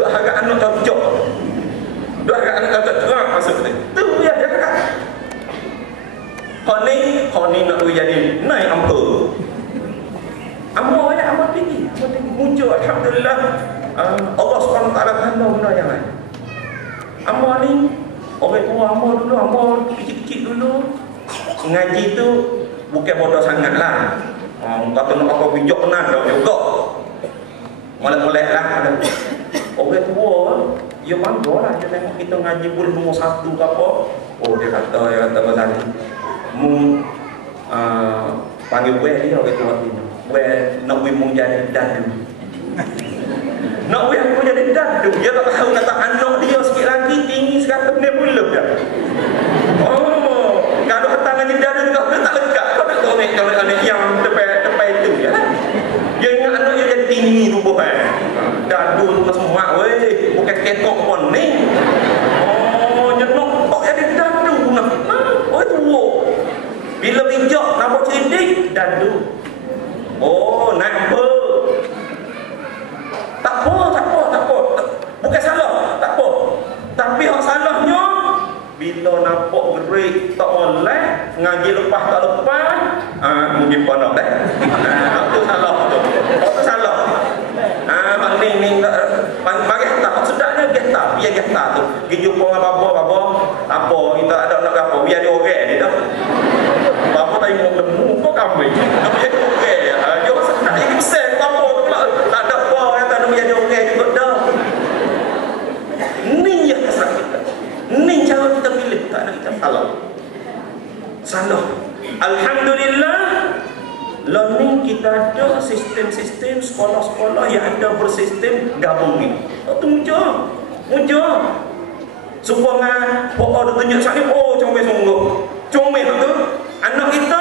Duk harap anak kau bijak. Duk harap anak kau terang maksudnya. Tu ya cakap. Kau ni nak jadi naik ampa. Amal ya, amal tinggi. Muncul alhamdulillah. Allah SWT tanda benda yang lain. Amal ni orang tua amal dulu, amal kecil-kecil dulu. Ngaji tu bukan bodoh sangat lah. Kata nak apa bijak benar dah juga. Molek-molek lah. Orang tua dia bangga lah. Dia tengok kita ngaji boleh nombor 1 ke apa. Oh dia kata tadi panggil gue dia orang tua ni. Gue nak gue mau jadi dadu. Nak gue mau jadi dadu. Dia tak tahu kata anak dia sikit lagi tinggi 100 bulan dah. Oh, kalau datang ngaji dadu kau tak lega. Kau nak tahu ni kalau anak yang tepi itu ya. Dia ingat anak dia jadi tinggi tu bukan. Dadu tu semua weh, bukan ketok pun ni. Oh, nyenok kok jadi dadu nak. Oh tua. Bila bijak nak buat cerdik dadu. Oh, naik apa? Tak apa. Bukan salah, tak apa. Tapi hak salahnya bila nampak gerik tak boleh, ngaji lepas tak lepas, mungkin pandang dah. Itu salah tu. Itu salah. Makning bagi tak sedaknya getah, biar getah tu. Pergi jumpa dengan bapa, apa kita ada nak apa, biar dia orek ni dah. Bapa tengok lemu kau kambing. Biar dia orek. Dia sedap yang besar apa tu pula. Tak ada apa yang tak ada biar dia orek juga dah. Ni yang kesalahan kita. Ni cara kita pilih, tak nak kita salah. Alhamdulillah, learning kita ada sistem-sistem sekolah-sekolah yang ada bersistem gabung ni. Tu muncul. Supaya oh ada tunjuk sini, oh comel sungguh. Comel tu anak kita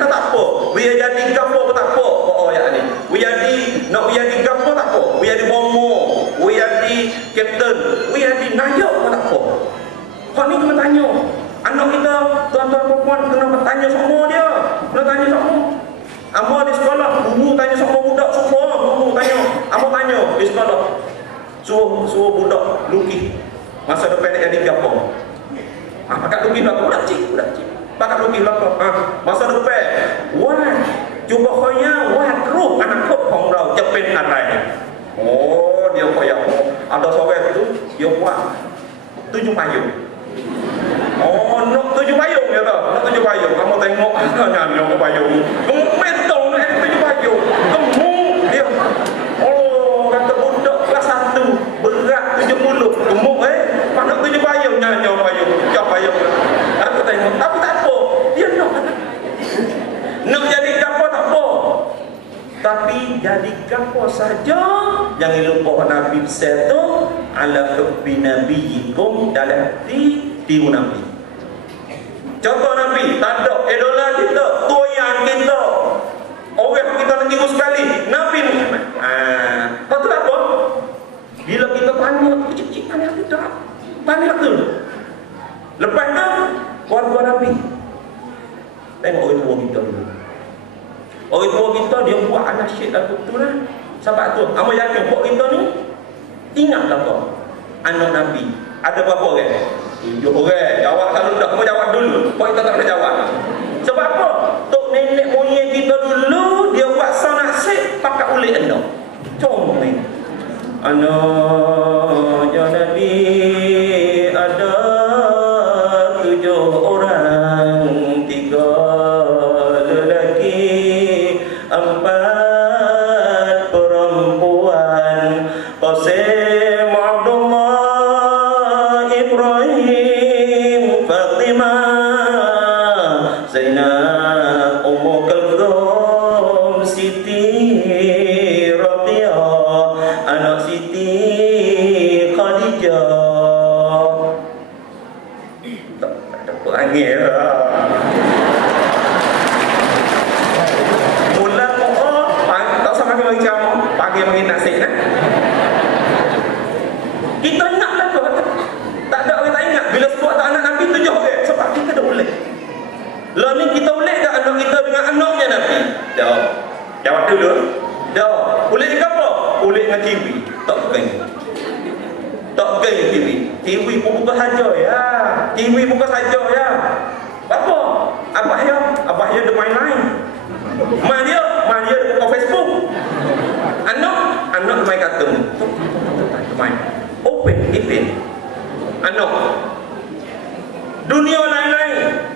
tak apa. Biar jadi gapo tak apa. Oh ya ni. Biar jadi gapo tak apa. Biar jadi bomo, biar jadi kapten, biar jadi nayak tak apa. Kau ni kena tanya. Anak kita, tuan-tuan perempuan kena bertanya semua dia. Kena tanya semua. Amal di sekolah, guru tanya semua budak semua. Guru tanya, amal tanya di sekolah. Suruh budak lukis. Masa depan nak jadi apa? Pakat lukis berapa? Budak cik. Pakat lukis berapa? Masa depan. Wah, cuba kaya roh anak kau pengrau Jepin arai. Oh, dia kaya ada seorang tu dia buat 7 payung. Oh, nak 7 payung dia tahu. Nak 7 payung. Kamu tengok nyanyi ke payung. Kamu mentong nak 7 payung. Kamu dia. Oh, kata budak kelas 1 berat 70. Gemuk nak 7 payung nyanyi payung. Jauh payung. Aku tengok tapi tak apa. Dia nak jadi gapo tak apa. Tapi jadi gapo saja. Jangan lupa Nabi besar tu ala hubbi nabiyikum dalam tiru Nabi. Contoh Nabi, tak ada idola kita, toyan kita. Orang kita nak tiru sekali, Nabi Muhammad. Betul apa? Bila kita tanya kecil-kecil tanya kita. Tanya tu. Lepas tu keluarga Nabi. Tengok orang tua kita dulu. Orang tua kita dia buat anasyid lagu tu lah. Sebab tu, amal yakin buat kita ni ingatlah kau anak Nabi. Ada berapa orang? 7 orang. Jawab kalau dah, kamu jawab dulu. Kau kita tak boleh jawab. Sebab apa? Tok nenek moyang kita dulu dia buat sanasyid pakai ulit anak. Comel. Anak ya Nabi ada 7 orang, 3 lelaki, 4 perempuan. Qasim, Abdullah, Ibrahim, Fatimah, Zainab, Ummu Kulthum, Siti Rabi'ah, anak Siti Khadijah. Tak ada perangai lah. Mula tak sama macam pagi makan nasi nak. Kita ingatlah kau. Tak ada orang tak ingat. Bila sebut tak anak Nabi 7 orang. Sebab kita dah ulik. Lalu ni kita ulik tak anak kita dengan anaknya Nabi? Jawab dulu. Ulik ke apa? Ulik dengan TV. Tak pengen. TV pun buka saja ya. TV buka saja ya. Apa? Abah ya dia main-main. Mak dia buka Facebook. Anak main kartun. Main. Open. Anak. Dunia lain-lain.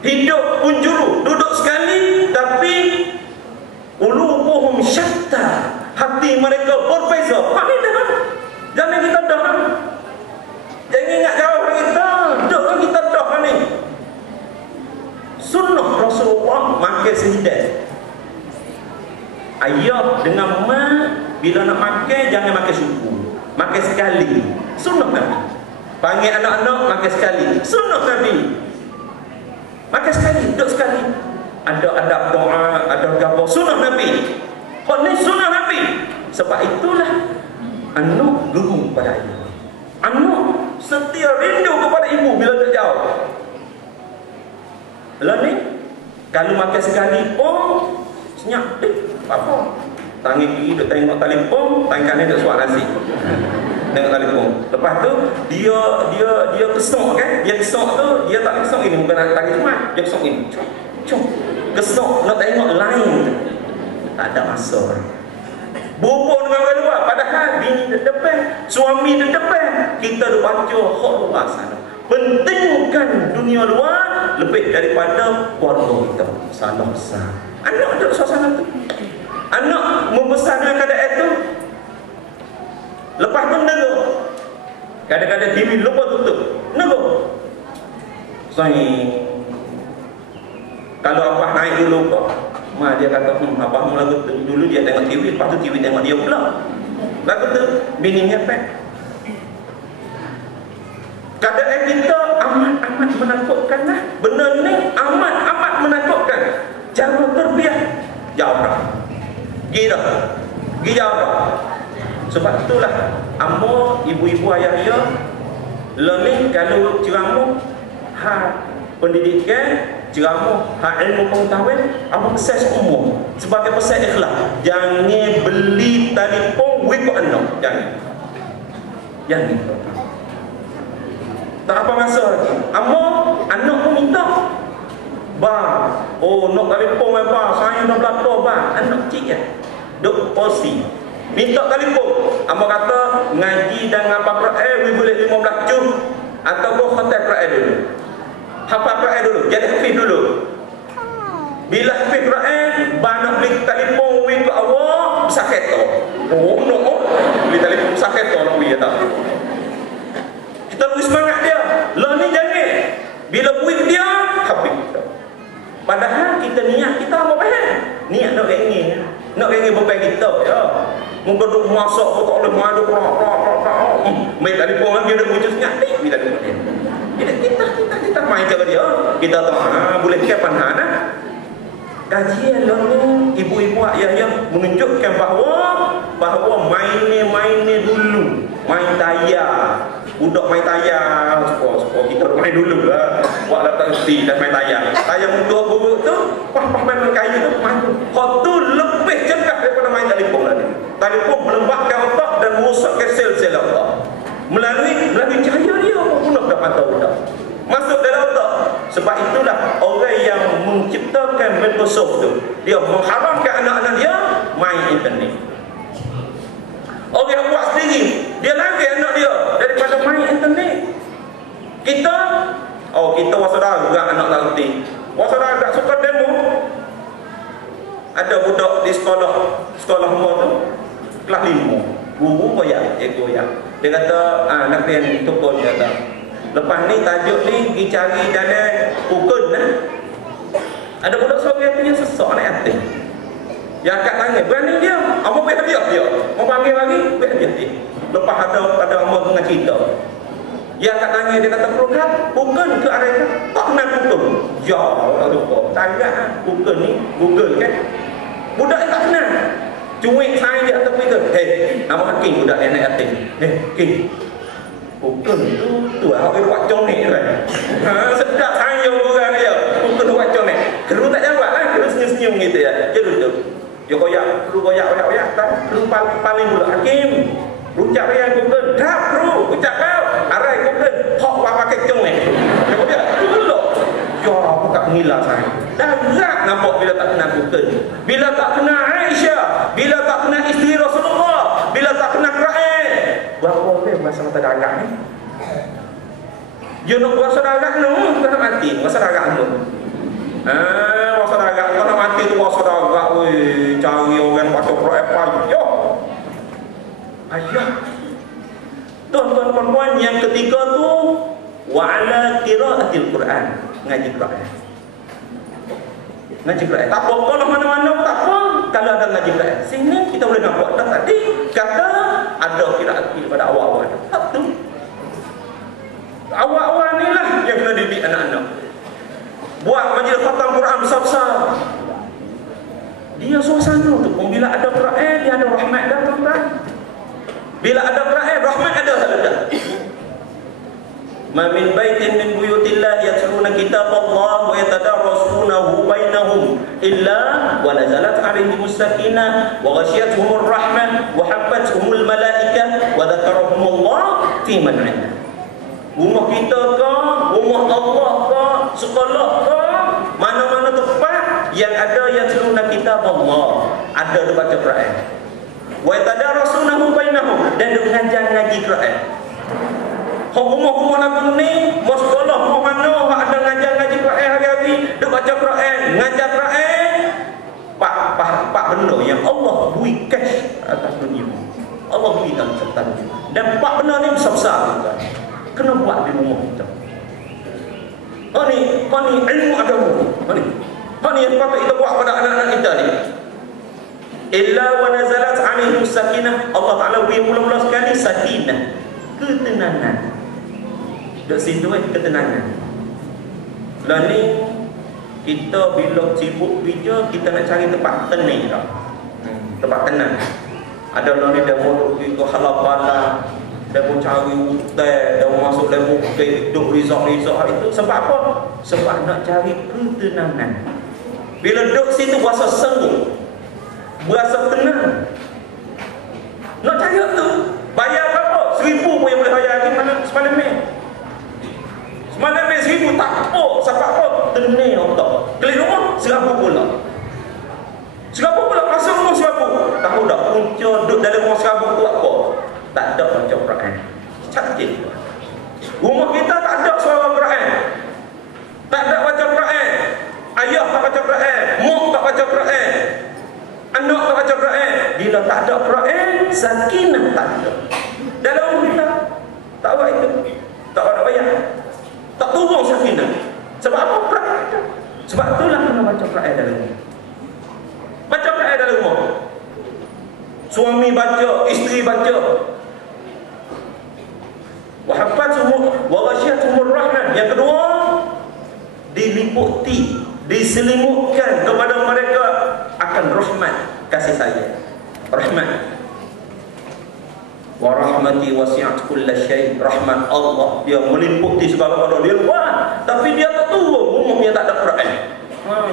Hidup punjuru, duduk sekali tapi ulubuhum syatta. Hati mereka berbeza. Jangan kita dah. Jangan ingat jauh kita. Dah kita dah ni. Sunnah Rasulullah makan sehidat. Ayah dengan mak bila nak makan jangan makan suku. Makan sekali. Sunnah Nabi. Panggil anak-anak makan sekali. Sunnah Nabi. Makan sekali, duduk sekali. Ada adab doa, ada apa. Sunnah Nabi. Kau ni sunnah Nabi. Sebab itulah anak geru pada ayah. Anak setia rindu kepada ibu bila terjauh. Lah ni kalau makan sekali pun senyap. Apa? Tangan kiri duk tengok telefon, tangan kanan duk suap nasi. Tengok telefon. Lepas tu dia kesok kan? Dia kesok tu dia tak kesok ini bukan nak tagih cuma dia kesok ini. Cuk. Kesok nak tengok lain tu. Tak ada masa. Bubur dengan orang luar padahal bini di depan, suami di depan. Kita duk baca hak luar sana. Pentingkan dunia luar lebih daripada keluarga kita. Salah besar. Anak duduk suasana tu. Anak membesar dengan keadaan itu. Lepas tu negur. Kadang-kadang TV lupa tutup. Negur. Kalau abah naik dulu kok, mak dia kata, abah mula dulu dia tengok TV, lepas tu TV tengok dia pula. Lagu tu bini ngepek. Keadaan kita amat menakutkan lah. Benda ni amat menakutkan. Cara terbiak jauh dah. Pergi jauh dah. Sebab itulah ambo, ibu-ibu ayah-ayah learning kalau ceramah pendidikan, ceramah ilmu pengetahuan, ambo pesan umum sebagai pesan ikhlas. Jangan beli telefon wikut anak. Jangan. Tak apa masa lagi. Ambo anak pun minta. Nak telefon saya dah belakang anak cik ya. Duk posi. Minta telefon. Ambo kata ngaji dan ngapa Quran boleh 15 juz ataupun khatam Quran dulu. Hafal Quran dulu, jadi hafiz dulu. Bila hafiz Quran, nak beli telefon ke awak besar kereta. Beli telefon besar kereta nak beli tak. Kita beri semangat dia. Lah ni jangan. Bila buik dia, habis kita. Padahal kita niat kita apa faham? Niat nak ingin. Nak ingin beban kita ya. Mungkin duk masak pun tak boleh main duk main telefon lagi dia muncul senyap bila dia. Kita main cara dia. Kita tahu boleh kapan kajian lalu ibu-ibu ayah menunjukkan bahawa main dulu. Main tayar. Budak main tayar, kita main dulu lah. Buat tak reti dan main tayar. Tayar untuk buruk tu, main kayu tu, main tu. Hal tu lebih cerdas daripada main telefon tadi. Telefon melembabkan otak dan merosakkan sel-sel otak. Melalui cahaya dia pun dah patah otak. Masuk dalam otak. Sebab itulah orang yang menciptakan Microsoft tu, dia mengharamkan anak-anak dia main internet. Orang yang buat sendiri, dia lari anak dia daripada main internet. Kita wassaudara juga anak tak reti. Wassaudara tak suka demo. Ada budak di sekolah umur tu, kelas 5. Guru goyak. Dia kata, nak kena tukun dia kata. Lepas ni tajuk ni pergi cari dalam ukun lah. Ada budak seorang punya sesak naik atas. Yang angkat tangan, berani dia. Apa boleh hadiah dia? Mau panggil lagi, boleh hadiah dia. Lepas ada umur dengan cerita. Yang angkat tangan dia kata, program, bukan ke arah itu. Tak kenal bukan. Ya, tak lupa. Tak ingat bukan ni, Google kan. Budak ni tak kenal. Cuik saya dia atas itu. Nama Hakim budak yang naik atas. Hakim. Bukan tu awak buat conek kan. Sedap saya orang dia. Bukan buat conek. Keru tak jawab lah, keru senyum-senyum gitu ya. Dia duduk. Dia koyak tak. Keru paling budak Hakim. Ucap yang bukan. Tak kru, ucap kau. mengilah sangat. Darat nampak bila tak kena Quran, bila tak kena Aisyah, bila tak kena isteri Rasulullah, bila tak kena Quran. Berapa orang masa mata darat ni? Dia nak puasa darat tu, bukan nak mati. Puasa darat tu. Puasa darat. Kalau nak mati tu puasa darat. Weh, cari orang baca Quran payah. Payah. Tuan-tuan puan-puan, yang ketiga tu wa'ala qiraatil Quran, ngaji Quran. Ngaji Quran. Tak apa, kalau mana-mana tak apa, kalau ada ngaji Quran. Sini kita boleh nampak dah tadi kata ada qiraat pada awal-awal. Satu. Awal-awal ni lah yang kena didik anak-anak. Buat majlis khatam Quran besar-besar. Dia suasana tu pun bila ada Quran, dia ada rahmat dah tuan-tuan. Bila ada Quran, rahmat ada dah. Ma min baitin min buyutillah yatluna kitaballah wa yatadarrasunahu bainahum illa wa nazalat 'alaihim as-sakinah wa ghashiyatuhum ar-rahmah wa habbatuhum al-malaikah wa dzakarahumullah fi man 'indah. Rumah kita ke, rumah Allah ke, sekolah ke, mana-mana tempat yang ada yatluna kitaballah, ada dia baca Quran. Wa yatadarrasunahu bainahum, dan dia mengajar ngaji Quran. Rumah-rumah lagu ni, mau sekolah, mau mana, ada ngaji Quran hari-hari, dia baca Quran, ngajar Quran. Pak benda yang Allah beri cash atas dunia. Allah beri dalam cerita dunia. Dan pak benda ni besar-besar juga. Kena buat di rumah kita. Ni ilmu agama. Ni yang patut kita buat pada anak-anak kita ni. Illa wa nazalat 'alaihim sakinah. Allah Taala beri mula-mula sekali sakinah, ketenangan. Dok situ ketenangan. Lah ni kita bila sibuk kerja, kita nak cari tempat tenang dah. Tempat tenang. Ada orang ni dah mau pergi ke halal-halal, dah mau cari hotel, dah mau masuk dalam bukit, duduk resort-resort itu. Sebab apa? Sebab nak cari ketenangan. Bila duduk situ berasa sengguh, berasa tenang. Nak cari tu, bayar berapa? 1,000 pun yang boleh bayar lagi mana semalam ni. Semalam ni 1,000 tak apa, sebab apa? Tenang otak. Klik rumah 1,000 pula. 1,000 pula, masuk rumah 1,000. Tahu tak punca duduk dalam rumah 1,000 tu apa? Tak ada baca Quran. Cantik. Rumah kita tak ada suara Quran. Tak ada baca Quran. Ayah tak baca Quran, mak tak baca Quran, anak tak baca Quran. Bila tak ada Quran, sakinah tak ada. Dalam rumah kita tak buat itu. Tak ada bayar. Tak turun sakinah. Sebab apa? Quran ada. Sebab itulah kena baca Quran dalam rumah. Baca Quran dalam rumah. Suami baca, isteri baca. Wa habbatuhum wa ghashiyatuhum rahmah. Yang kedua, diliputi, diselimutkan kepada mereka akan rahmat, kasih sayang. Rahmat. Wa rahmati wasi'at kulla syai'. Rahmat Allah dia meliputi segala-galanya. Dia buat, tapi dia tak turun rumah dia tak ada Quran.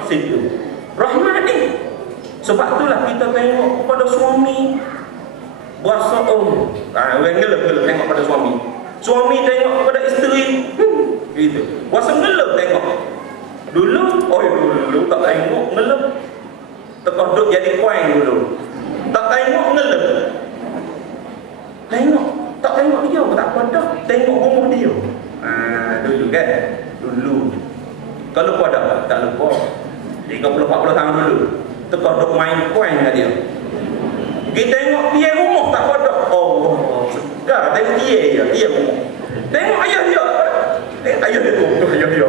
Situ rahmat ni. Sebab itulah kita tengok kepada suami berasa orang ngelep tengok pada suami. Suami tengok kepada isteri gitu. Berasa ngelep tengok. Dulu tak tengok ngelep. Tekah duduk jadi koin dulu. Tak tengok ngelep. Tengok, tak tengok dia tak apa dah. Tengok rumah dia. Dulu kan. Dulu. Kalau kau ada tak lupa 30-40 tahun dulu. Tekah duduk main koin dengan dia. Kita tengok dia rumah tak apa dah. Oh, sedar tengok dia rumah. Tengok ayah dia. Ayah dia tu. Ayah dia.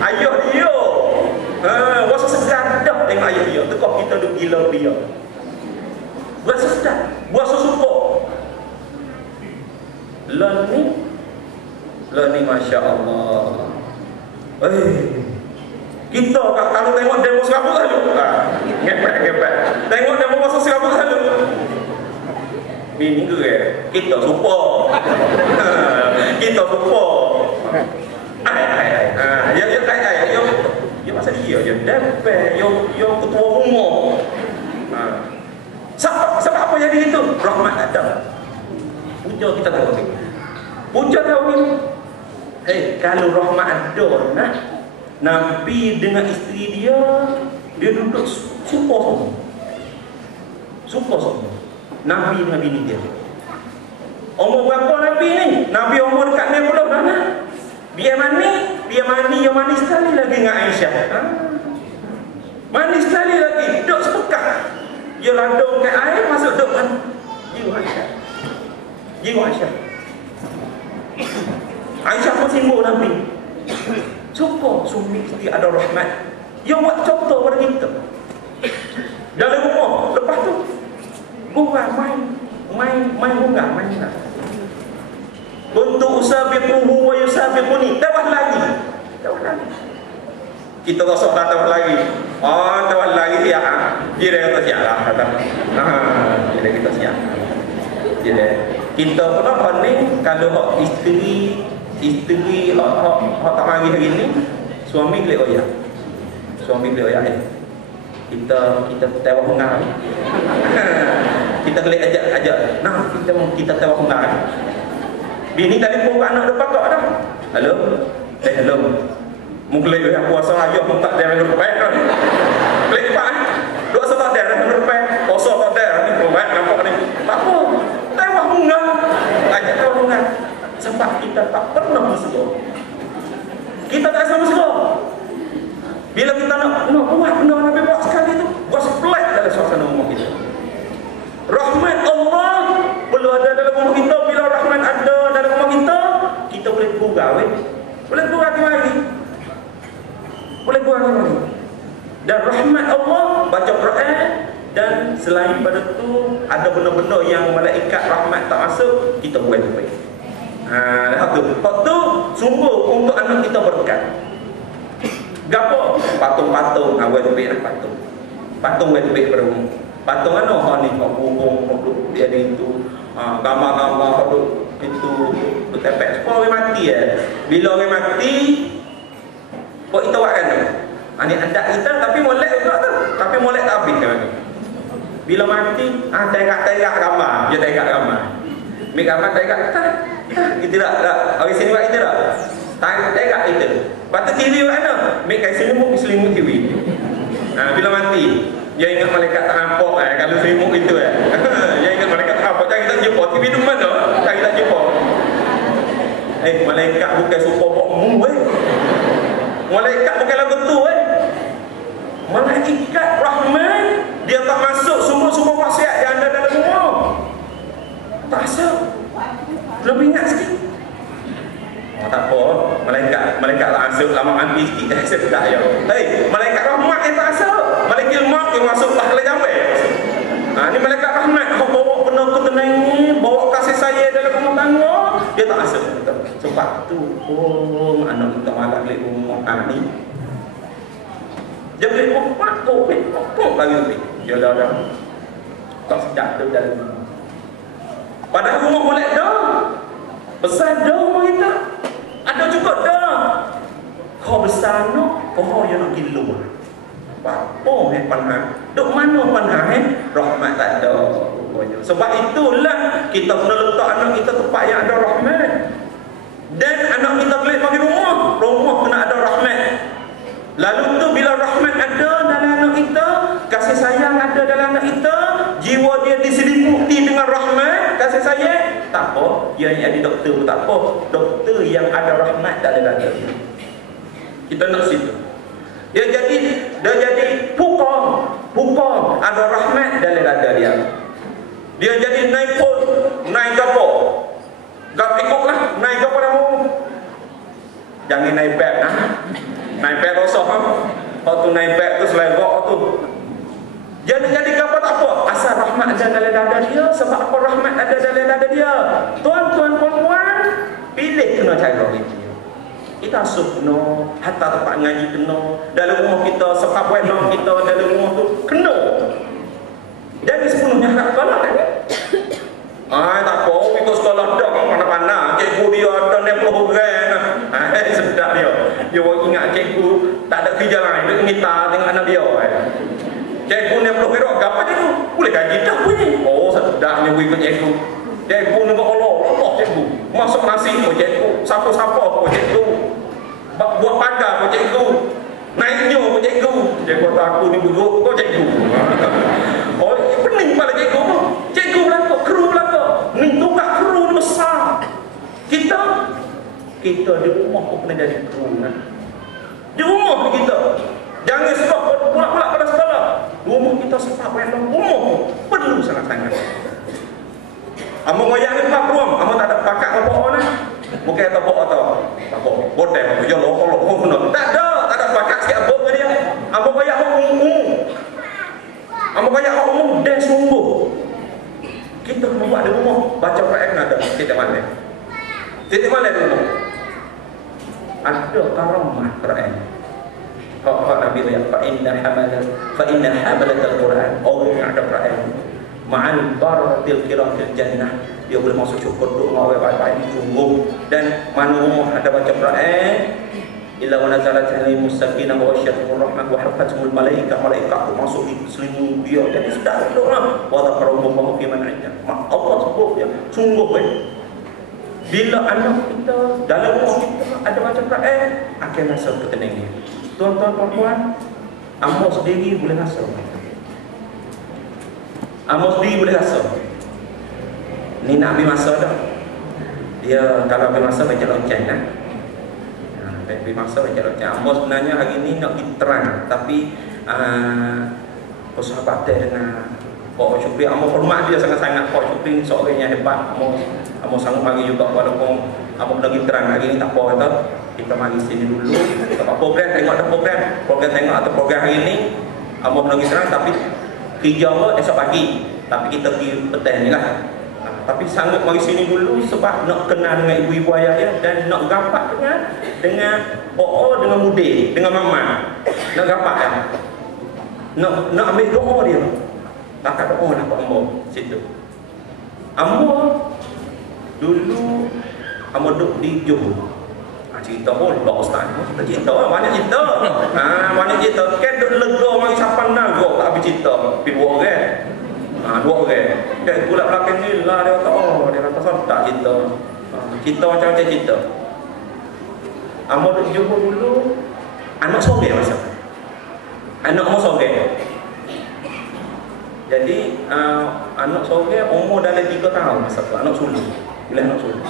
Ayah dia. Rasa sedar dah tengok ayah dia. Tekah kita duduk gila dia. Rasa sedar. Rasa suka. Learning Masya Allah. Kita kalau tengok demo serabut lalu ngepek. Tengok demo masa serabut lalu ini ke kita suka. Kita suka. Ya masa dia je depek yo ketua rumah. Sebab apa jadi itu? Rahmat ada. Puja kita tahu ni. Puja tahu ni. Kalau rahmat ada nak Nabi dengan isteri dia duduk sumpah semua. Nabi dengan bini dia. Umur berapa Nabi ni? Nabi umur dekat 90 dah nak. Biar mani yang mani sekali lagi dengan Aisyah. Mani sekali lagi, duduk sepekat. Dia ladung ke air, masuk duduk mani. Jiwa Aisyah. Aisyah pun simbol Nabi. Suka suami isteri ada rahmat. Dia buat contoh pada kita. Dalam rumah, lepas tu gurang main gurang, main nak. Untuk usabiquhu wa yusabiquni. Tawah lagi. Kita rasa dah tawah lagi. Tawah lagi siap. Dia kata siap lah kata. Dia kita siap. Dia kita pun ni kalau hak isteri hak tak mari hari ni, suami klik oyak. Kita tawah hungar. Kita klik ajak. Nah, kita tawah hungar. Bini tadi pun anak depan kau dah. Halo. Mungkin dia puasa aja pun tak ada berbaik kan. Klik pak. Dua sebab dia ada berbaik. Puasa tak ada ni berbaik nampak ni. Tak apa. Tawah hungar. Ajak tawah hungar. Sebab kita tak pernah mesra. Kita tak sama mesra. Bila kita nak buat benda Nabi buat sekali tu, buat pelik dalam suasana rumah kita. Rahmat Allah perlu ada dalam rumah kita. Bila rahmat ada dalam rumah kita boleh gurau. Boleh gurau lagi. Dan rahmat Allah baca Quran. Dan selain pada tu, ada benda-benda yang malaikat rahmat tak masuk, kita buat baik. Hak tu sungguh untuk anak kita berkat. Gapo? Patung-patung, awal baik nak patung. Patung baik pada rumah. Patung hak ni hak burung, hak dia itu, gambar-gambar hak itu bertepek. Supaya orang mati Bila orang mati, kok kita buat kan tu? Ini adat kita tapi molek juga tu. Tapi molek tak habis kan. Bila mati, tegak gambar. Dia tegak gambar. Mik gambar tegak tak. Kita tak. Orang sini buat kita tak. Tegak kita. Lepas tu TV buat mana? Mik kat selimut TV. Bila mati, dia ingat malaikat tak nampak kalau selimut itu dia ingat malaikat tak nampak. Jangan kita jumpa. TV tu mana? Jangan kita jumpa. Malaikat bukan supaya bokmu Malaikat bukan lagu tu Malaikat rahmat. Dia tak masuk semua maksiat yang ada dalam rumah. Tak masuk. Lebih ingat sikit. Tak apa. Malaikat tak masuk. Lama mandi sikit. Sedap ya. Malaikat rahmat yang tak masuk. Malaikat maut yang masuk tak boleh jambai. Ni malaikat rahmat. Bawa penuh ketenangan, bawa kasih sayang dalam rumah tangga. Dia tak masuk. Sebab tu anak kita malam balik rumah ni. Dia boleh pokok lagi lebih. Dia dah tak sedap tu dalam rumah. Padahal rumah boleh dah. Besar dah rumah kita. Ada juga dah. Kau besar no, kau yang nak kilo. Apa panah? Duk mana panah rahmat tak ada. Sebab itulah kita kena letak anak kita tempat yang ada rahmat. Dan anak kita boleh bagi rumah kena ada rahmat. Lalu tu bila rahmat ada dalam anak kita, kasih sayang ada dalam anak kita, jiwa dia diselimuti dengan rahmat, kasih sayang, tak apa, dia yang jadi doktor pun tak apa. Doktor yang ada rahmat tak ada dada. Kita nak situ. Dia jadi pukau ada rahmat dalam dada dia. Dia jadi naik gapo. Gap ikutlah, naik gapo dah mau. Jangan naik beg Naik beg rosok tu naik beg tu selebok tu. Jadi gapo tak apa. Asal rahmat ada dalam dada dia. Sebab apa rahmat ada dalam dada dia? Tuan-tuan, puan-puan, pilih kena cara ini. Kita asuh kena, hatta tempat ngaji kena, dalam rumah kita, sepabuan kita dalam rumah tu kena. Jadi sepenuhnya hak sekolah kan ni? Tak apa, ikut sekolah dah mana-mana. Cikgu dia ada 60 orang. Sedap dia. Dia ingat cikgu tak ada kerja lain, dia minta tengok anak dia. Cikgu 60 orang, apa dia tu? Boleh gaji dah punya. Sedapnya ikut cikgu. Cikgu ni Allah cikgu. Masuk nasi pun cikgu. Siapa-siapa pun cikgu. Buat pagar pun cikgu. Cikgu kata aku ni buruk, kau cikgu. Oh, pening kepala cikgu. Cikgu belaka, kru belaka. Ni tugas kru ni besar. Kita di rumah pun kena jadi kru kan. Di rumah kita. Jangan sebab pulak-pulak pada sekolah. Rumah kita sebab random rumah perlu sangat-sangat. Amo goyang ni pak ruang, amo tak ada pakat apa orang. Bukan kata bawa tau. Tak bawa. Bodoh aku yo loko benar. Tak ada pakat sikit apa ke dia. Amo goyang umum. Amo goyang umum dan sungguh. Kita buat di rumah baca Quran ada tidak mana. Tidak mana di rumah. Ada karamah Quran. Kata Nabi ya fa inna hamalat al-Quran. Orang yang ada Quran ma'al baratil kiratil jannah, dia boleh masuk syukur doa baik-baik sungguh. Dan mana rumah ada baca Quran illa wa nazalat alaihim sakinah wa wasyatul rahmah wa hafatul malaikah, malaikat masuk di selimut dia. Jadi sudah doa wa dzakarallaha fi man 'inda. Allah sebut ya sungguh bila anak kita dalam rumah kita ada baca Quran akan rasa ketenangan. Tuan-tuan puan-puan, amo sendiri boleh rasa. Amo sendiri boleh rasa. Ni nak ambil masa dah. Dia kalau ambil masa baca lonceng kan. Ambil masa baca lonceng. Amo sebenarnya hari ni nak pergi terang, tapi persahabatan dengan Pak Syukri, amo hormat dia sangat-sangat. Pak Syukri ni seorang yang hebat. Amo sanggup bagi juga walaupun amo pergi terang hari ni tak apa kata. Kita mari sini dulu. Apa program tengok ada program tengok atau program hari ni. Amo pergi terang tapi kerja esok pagi, tapi kita pergi petang ni lah. Tapi sanggup mari sini dulu sebab nak kenal dengan ibu-ibu ayah dan nak rapat dengan dengan muda, dengan mama. Nak rapat kan? Nak ambil doa dia. Tak doa nak buat ambo situ. Ambo dulu ambo duduk di Johor. Cerita pun Pak Ustaz kita cerita banyak cerita. Banyak cerita kan duk lega mari sapan naga tak habis cerita pi dua orang. Dua orang. Kan pula belakang ni lah dia kata dia kata tak cerita. Cerita macam-macam cerita. Amo duk jumpa dulu anak sorang masa. Anak amo sorang. Jadi anak sorang umur dalam 3 tahun masa tu anak sulung. Bila anak sulung.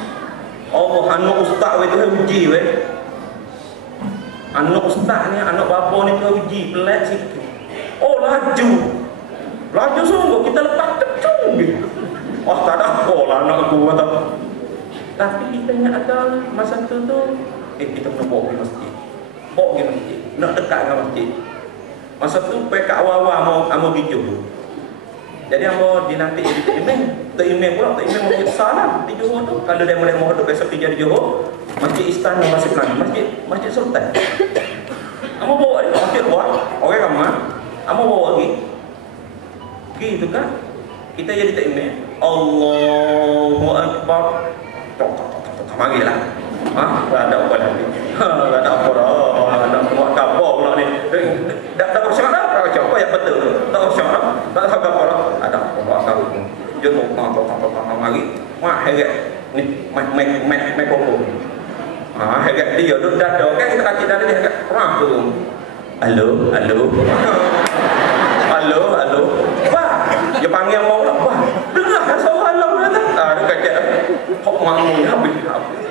Allah anak ustaz itu uji weh. Anak ustaz ni, anak bapa ni tu uji pelat sikit. Oh laju sungguh kita lepas kecung gitu. Wah tak ada apa lah anak aku kata. Tapi kita ingat ada masa tu kita kena bawa ke masjid. Bawa ke masjid, nak dekat dengan masjid. Masa tu PK awal-awal amo gitu. Jadi amo dilantik jadi imam pula, imam masjid besar lah di Johor tu. Kalau dia mulai mohon besok kerja di Johor, Masjid Istana Masjid Pelangi, Masjid Sultan. Amo bawa dia, masjid luar, orang ramai. Amo bawa lagi. Gitu kan? Kita jadi tak imam. Allahu Akbar. Marilah. Tak ada apa lagi. Tak ada apa dah. Nak buat apa pula ni. Tak usah dah. Apa yang betul. Tak usah dah. Tak ada apa dah. Ada apa tahu. Dia tu mari. Wah heret. Ni mai pokok. Heret dia duduk dada kan kita kaki dada dia heret. Wah tu. Halo. Wah, dia panggil mau lah. Wah, dengar suara Allah kata. Dia kata, "Kok mamu habis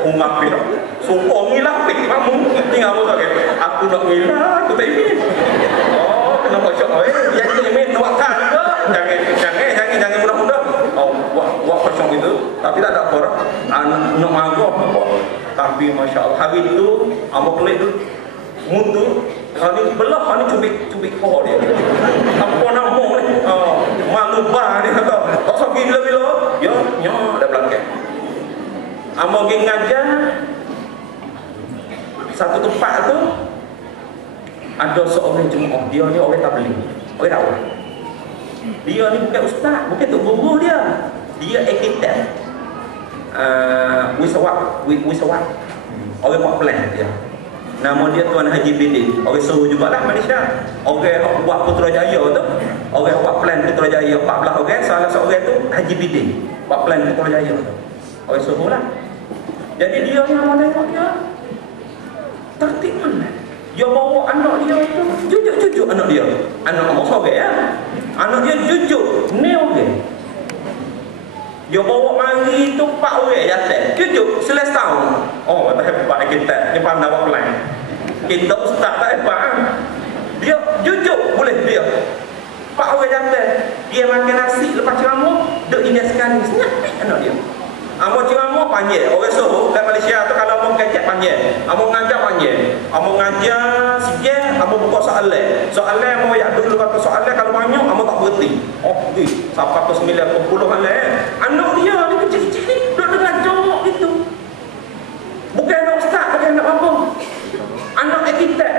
ngapi dah. Sumpah ngilah pik mamu. Tinggal apa tak? Aku nak ngilah, aku tak ingin." Oh, kenapa cok? Jadi ini nak kan ke? Jangan mudah-mudah. Oh, buat kosong itu, tapi tak ada orang. Nak magok apa? Tapi masya-Allah hari itu, apa pelik tu? Mutu, kalau ni belah ni cubik kau dia. Apa nama ni? Malubah dia kata. Tak sakit bila-bila. Ya, dah belakang. Amo pergi ngajar satu tempat tu ada seorang jemaah, dia ni orang tabligh, orang dakwah. Dia ni bukan ustaz, bukan tok guru dia. Dia arkitek. Wisawat. Orang buat plan dia. Nama dia Tuan Haji Bidin. Orang suruh jugalah Malaysia. Orang buat Putrajaya tu. Orang buat plan Putrajaya 14 orang, salah seorang tu Haji Bidin. Buat plan Putrajaya tu. Orang suruh lah. Jadi dia yang mana tengok dia tertib mana? Dia bawa anak dia itu, jujuk anak dia. Anak amak sore ya. Anak dia jujuk, ni orang. Dia bawa mari tu 4 orang jatuh. Jujuk, selesai tahun. Oh, tak hebat kita. Dia pandai buat pelan. Kita ustaz tak hebat. Dia jujuk, boleh dia. 4 orang jatuh. Dia makan nasi lepas ceramah, duk ingat sekali. Senyap anak dia. Amo ceramah panjang. Orang suruh kat Malaysia tu kalau amo kecek panjang. Amo ngajar panjang. Amo ngajar sikit, amo buka soalan. Soalan amo yang dulu kata soalan kalau banyak amo tak berhenti. Oh, sampai ke 90 soalan. Anak dia ni kecil-kecil ni duk dengar jawab gitu. Bukan anak ustaz, bukan anak apa. Anak kita.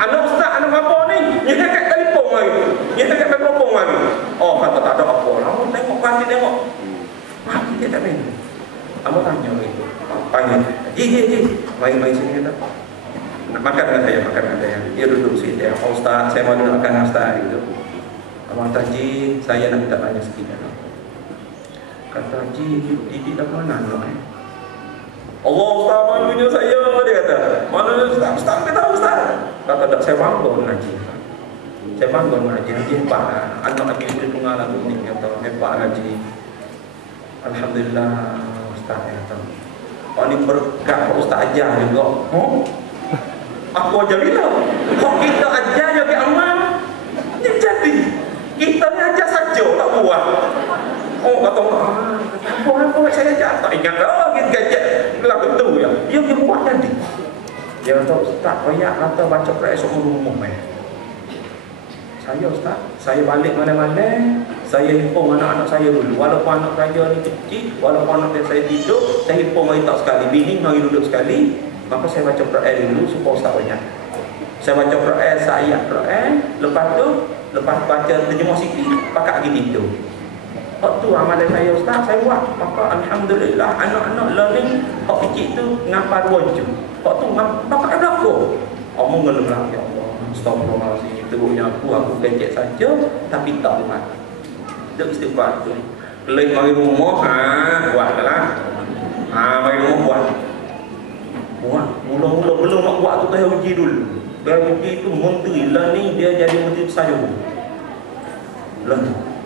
Anak ustaz, anak apa ni? Dia dekat telefon lagi. Dia dekat mikrofon lagi. Oh, kata tak ada apa. Amo tengok pasti tengok. Dia tak main. Amo tanya gitu. Panggil. Mari sini kata. Nak makan dengan saya. Dia duduk sini. Dia, oh, ustaz, saya mau makan ustaz gitu. Abang Haji, saya nak minta tanya sikit. Kata Haji, didik dah mana anak Allah ustaz, malunya saya, dia kata. Malunya ustaz, kata ustaz. Kata tak, saya bangun Haji. Saya bangun Haji hebat. Anak Haji boleh pengalaman ni kata, hebat Haji. Alhamdulillah ustaz kata. Oh ni berkat ustaz ajar juga. Oh? Aku ajar bila? Kok kita ajar je ke amal? Ni jadi. Kita ni ajar saja tak buat. Oh kata apa saya ajar tak ingat dah kita ajar. Lah betul ya. Dia buat jadi. Dia kata ustaz payah kata baca Quran esok rumah saya ustaz, saya balik mana-mana, saya himpun anak-anak saya dulu. Walaupun anak saya ni kecil, walaupun anak saya tidur, saya himpun mari tak sekali, bini mari duduk sekali. Maka saya baca Quran dulu supaya ustaz banyak. Saya baca Quran, ayat Quran, lepas baca terjemah sikit, pakai lagi tidur. Waktu amalan saya ustaz, saya buat. Maka alhamdulillah anak-anak learning hak kecil tu ngapal wajib. Waktu pakai belakang. Omong ngelemah ya Allah. Astagfirullahaladzim. Teruknya aku kecek saja tapi tak buat. Dia istighfar tu. Kelih mari rumah buatlah. Mari rumah buat. Mula-mula belum nak buat tu teh uji dulu. Dia uji tu menteri lah ni dia jadi menteri besar juga. Lah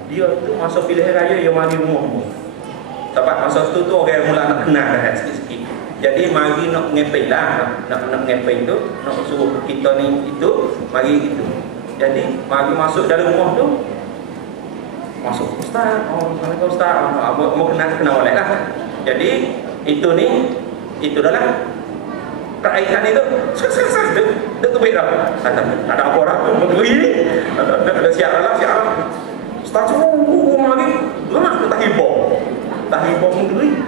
dia tu masa pilihan raya yang mari rumah. Sebab masa tu orang mula nak kenal dah sikit-sikit. Jadi mari nak ngepel lah. Nak ngepel tu, nak suruh kita ni itu, mari itu. Jadi mari masuk dalam rumah tu. Masuk ustaz, assalamualaikum ustaz. Mau kenal oleh lah. Jadi itu dah lah. Perairan itu, dia tubik dah. Tak ada apa orang tu berdiri. Ada siap lah. Ustaz tu mari, lemak tak hibau. Tak hibau berdiri.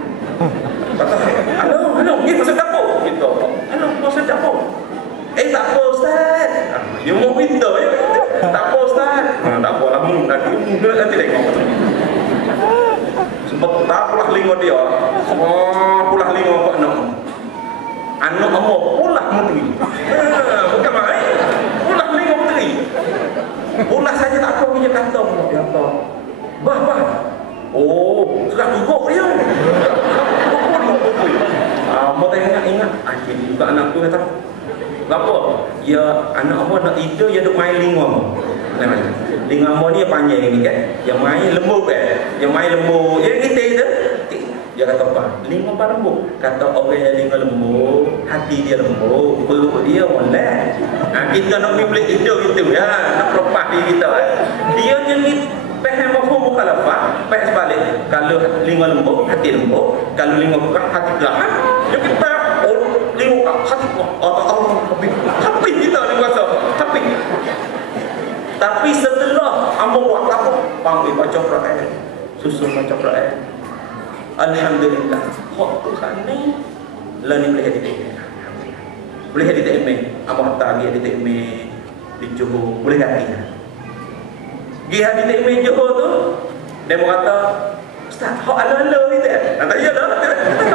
Kata, halo, ni masuk dapur. Gitu. Halo, masuk dapur. Tak apa ustaz. Dia mau pinta ya. Tak apa ustaz. Tak apa lah nanti tengok. Sebab tak pulah lingkungan dia. Pulah lingkungan buat anak amor pulah menteri. Bukan main. Pulah lingkungan menteri. Pulah saja tak apa punya kata. Dia kata, bah. Oh, sudah gugup dia. Mau ingat. Akhir juga anak tu kata, apa? Ya anak apa nak ide ya duk main lingkungan. Lingkungan ni panjang ni kan. Yang main lembut kan. Yang main lembut. Dia kita tu. Dia kata apa? Lingkungan apa lembut? Kata orang yang lingkungan lembut, hati dia lembut, perut dia molek. Kita nak boleh ide gitu ya. Nak lepas diri kita. Dia ni faham mafhum mukhalafah, faham sebalik. Kalau lingkungan lembut, hati lembut. Kalau lingkungan keras, hati keras. Ya kita lingkungan hati tapi kita ni rasa tapi setelah ambo buat apa panggil baca Quran, susun baca Quran, alhamdulillah hak tu sana lah ni boleh jadi TMA ambo hantar dia di TMA di Johor boleh ganti dia di TMA Johor tu dia mau kata ustaz hak ala-ala gitu kata ya dah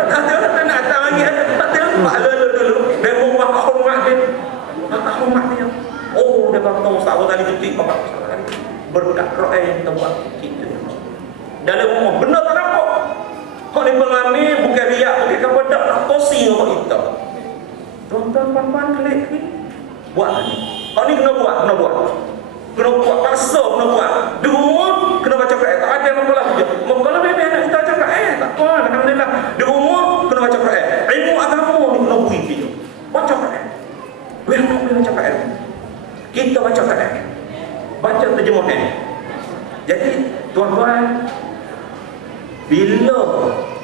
tak nak datang lagi tak tahu ala-ala dulu dia mau buat hormat dia oh dia kata ustaz tadi cuti bapak berkat Quran yang kita buat kita dalam rumah benar tak nampak hak ni mengambil bukan riak bukan kepada nak tosi orang kita tuan-tuan puan-puan klik Buat ni. Kau ni kena buat. Kena buat paksa, kena buat. Di rumah kena baca Quran. Tak ada apa lah je. Kalau bebe anak kita baca Quran, tak apa, alhamdulillah. Di rumah kena baca Quran. Ilmu agama ni kena beri kita. Baca Quran. Biar nak boleh baca Quran. Kita baca Quran. Baca terjemahan. Jadi tuan-tuan, bila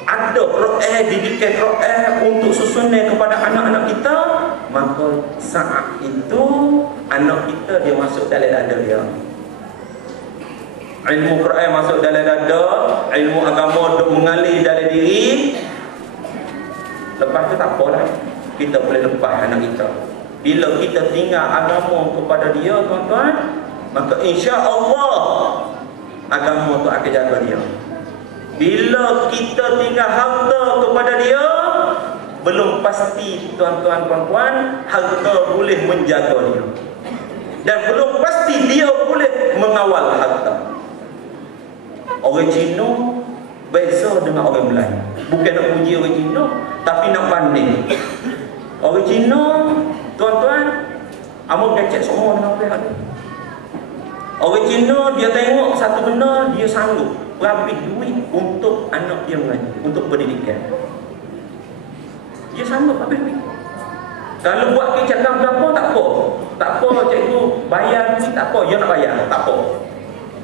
ada Quran, didikan Quran untuk susunan kepada anak-anak kita, maka saat itu anak kita dia masuk dalam dada dia. Ilmu Quran masuk dalam dada, ilmu agama duk mengalir dalam diri. Lepas tu tak apalah, kita boleh lepas anak kita. Bila kita tinggal agama kepada dia, tuan-tuan, maka insya-Allah agama tu akan jaga dia. Bila kita tinggal harta kepada dia, belum pasti tuan-tuan puan-puan harta boleh menjaga dia. Dan belum pasti dia boleh mengawal harta. Orang Cina beza dengan orang Melayu. Bukan nak puji orang Cina, tapi nak banding. Orang Cina, tuan-tuan, amun kecek semua dengan pihak dia. Orang Cina dia tengok satu benda, dia sanggup berhabis duit untuk anak dia mengaji, untuk pendidikan. Dia sanggup habis duit. Kalau buat kecakan berapa, tak apa. Tak apa, cikgu bayar duit, tak apa. Dia nak bayar, tak apa.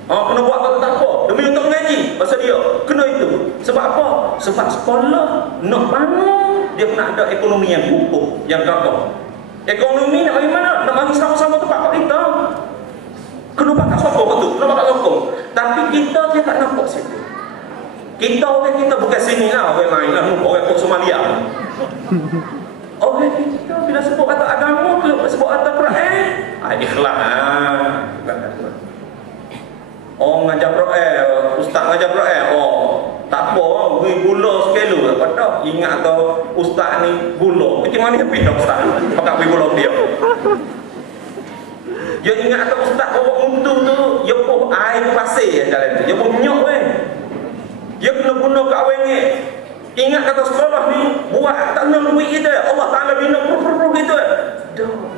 Kena buat apa, tak apa. Demi untuk mengaji, pasal dia kena itu. Sebab apa? Sebab sekolah nak bangun, dia kena ada ekonomi yang kukuh, yang gagah. Ekonomi nak bagi mana? Nak bagi sama-sama tempat kita. Kena pakai sokong tu, kena pakai sokong. Tapi kita dia tak nampak situ. Kita orang kita bukan sini lah, orang lain lah, orang kok Somalia. Orang kita bila sebut kata agama, bila sebut kata Quran, ikhlas. Oh ngajar Quran, ustaz ngajar Quran, tak apa, beri gula sekilo. Apa tak? Ingat kau ustaz ni gula. Macam mana pergi dah ustaz? Pakai beri gula dia. Dia ingat kata ustaz bawa untung tu, dia pun air pasir dalam tu. Dia pun nyok weh. Dia kena guna kat awengnya. Ingat kata sekolah ni buat tak kena duit kita. Allah Taala bina pro gitu.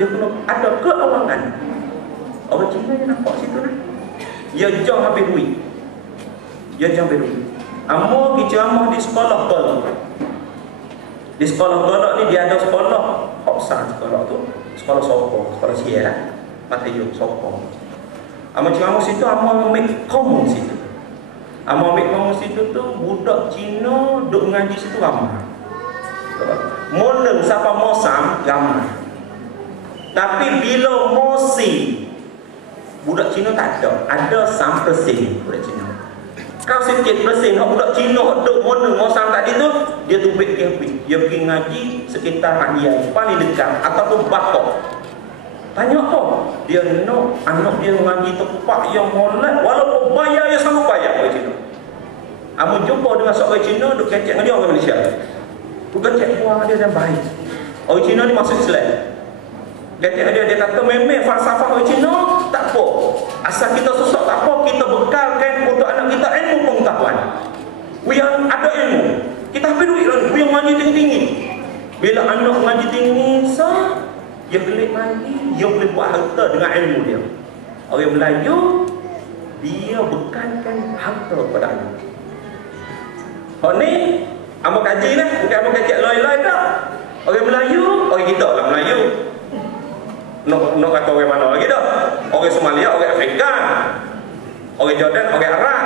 Dia kena ada keuangan. Orang Cina dia nampak situ ni. Dia jauh habis duit. Dia jauh habis duit. Amo pergi ceramah di sekolah tolak. Di sekolah tolak ni dia ada sekolah besar sekolah tu. Sekolah sopo, sekolah siar. Matayuk sopo. Amo ceramah situ, amo ambil kaum situ. Amo ambil kaum situ tu budak Cina duk ngaji situ ramai. Moleng siapa mosam ramai. Tapi bila mosi budak Cina tak ada. Ada 1% budak Cina. Kau sikit persen budak Cina duk moleng mosam tadi tu, dia tubik dia pergi ngaji sekitar hadiah paling dekat ataupun bakok. Tanya apa? Dia nak anak dia mengaji tempat yang molek, walaupun bayar dia sanggup bayar orang Cina. Amun jumpa dengan seorang Cina duk kecek dengan dia orang Malaysia. Bukan cek buang dia dan baik. Orang Cina ni masuk Islam. Kecek dia kata memang falsafah orang Cina tak apa. Asal kita susah tak apa, kita bekalkan untuk anak kita ilmu pengetahuan. Yang ada ilmu. Kita habis duit lah, yang ngaji tinggi-tinggi. Bila anak ngaji tinggi, dia boleh mandi, dia boleh buat harta dengan ilmu dia. Orang Melayu, dia bekalkan harta pada anak. Orang ni, amat kaji lah, bukan amat kaji lain-lain tak. Orang Melayu, orang kita lah Melayu. Nak kata orang mana lagi dah? Orang Somalia, orang Afrika, orang Jordan, orang Arab.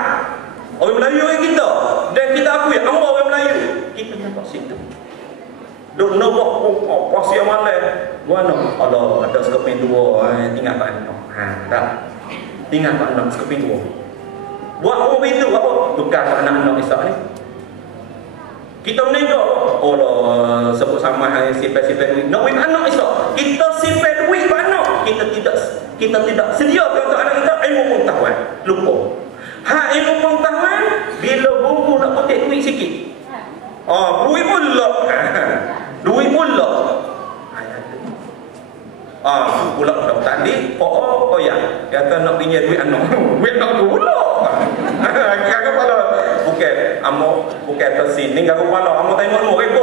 Orang Melayu orang kita. Dan kita akui, amat orang Melayu. Kita nampak situ. Duk nombok pos yang malam. Mana? Allah ada sekeping dua, tinggal kat anak. Tak. Tinggal kat anak sekeping dua. Buat orang pintu apa? Tukar kat anak-anak Isyak ni. Kita menengok Allah sebut sama yang simpan-simpan duit. Nak duit anak Isyak. Kita simpan duit kat anak. Kita tidak sedia untuk anak kita ilmu pengetahuan. Lupa. Ilmu pengetahuan bila bumbu nak petik duit sikit. Duit pula. Duit pula. Pula tadi ya kata nak pinjam duit anak. Duit nak pula. Kagak pala. Bukan amo bukan ke sini kagak pala. Amo tengok 2000